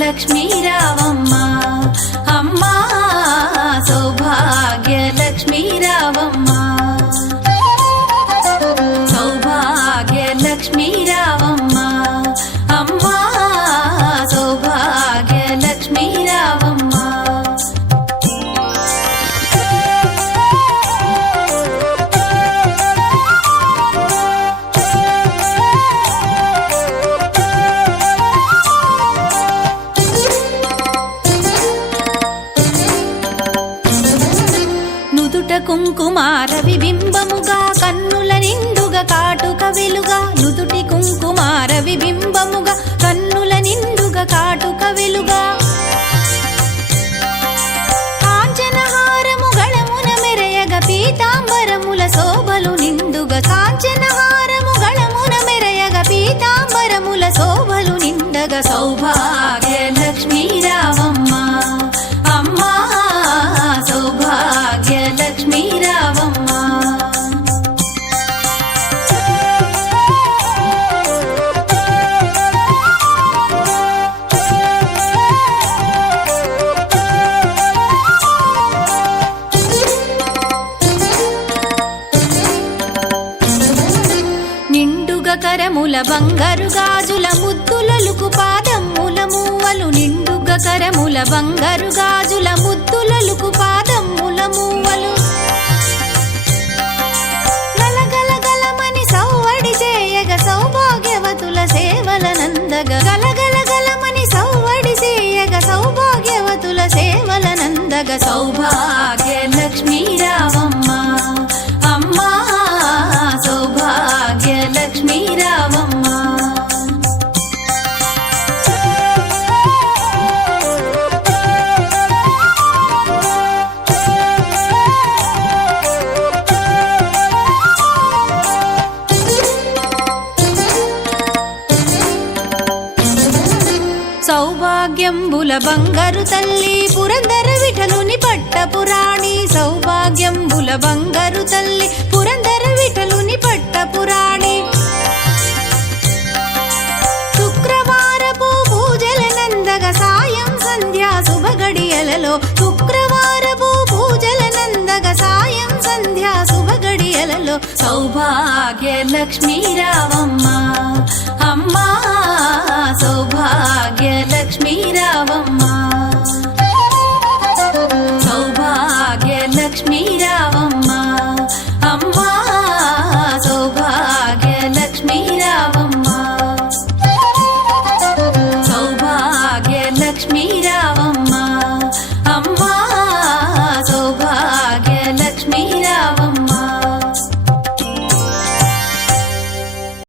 లక్ష్మీ రావమ్మ అమ్మా సౌభాగ్య లక్ష్మీ రావమ్మ సౌభాగ్య లక్ష్మీ రావమ్మ అమ్మా సౌభాగ్య లక్ష్మీ రావమ్మ కుంకుమార విబింబముగా కన్నుల నిండుగా కాటుక వెలుగా నుదుటి కుంకుమార విబింబముగా కన్నుల నిండుగా కాటుక వెలుగా కాంచనహారము గళమున మెరయగ పీతాంబరముల శోభలు నిండుగా కాంచనహారము గళమున మెరయగ పీతాంబరముల శోభలు నిండగా సౌభాగ్య లక్ష్మీ రావమ్మ అమ్మా సౌభాగ్య లక్ష్మీ రావమ్మ నిండుగా కరముల బంగారు గాజుల ముద్దులలుకు పాదమ్ముల మూవలు నిండుగా కరముల బంగారు గాజుల ముద్దులలుకు పాదమ్ముల మూవలు గలగలగలమని సౌవడి చేయగ సౌభాగ్యవతుల సేవల నందగ గలగలగలమని సౌవడి చేయగ సౌభాగ్యవతుల సేవల నందగ సౌభాగ్య లక్ష్మీ రావమ్మ అమ్మా సౌభాగ్య లక్ష్మీ రావమ్మ సౌభాగ్యంబుల బంగారు తల్లి పురందర విఠలుని పట్టపురాణి సౌభాగ్యంబుల బంగారు తల్లి పురందర విఠలుని పట్టపురాణి శుక్రవారపు పూజల నందగ సాయం సంధ్యా శుభగడియలలో శుక్రవారపు పూజల నందగ సాయం సంధ్యా శుభగడియలలో సౌభాగ్య లక్ష్మీ రావమ్మ అమ్మా సౌభాగ్య లక్ష్మీ రావమ్మ సౌభాగ్య లక్ష్మీ రావమ్మ అమ్మా సౌభాగ్య లక్ష్మీ రావమ్మ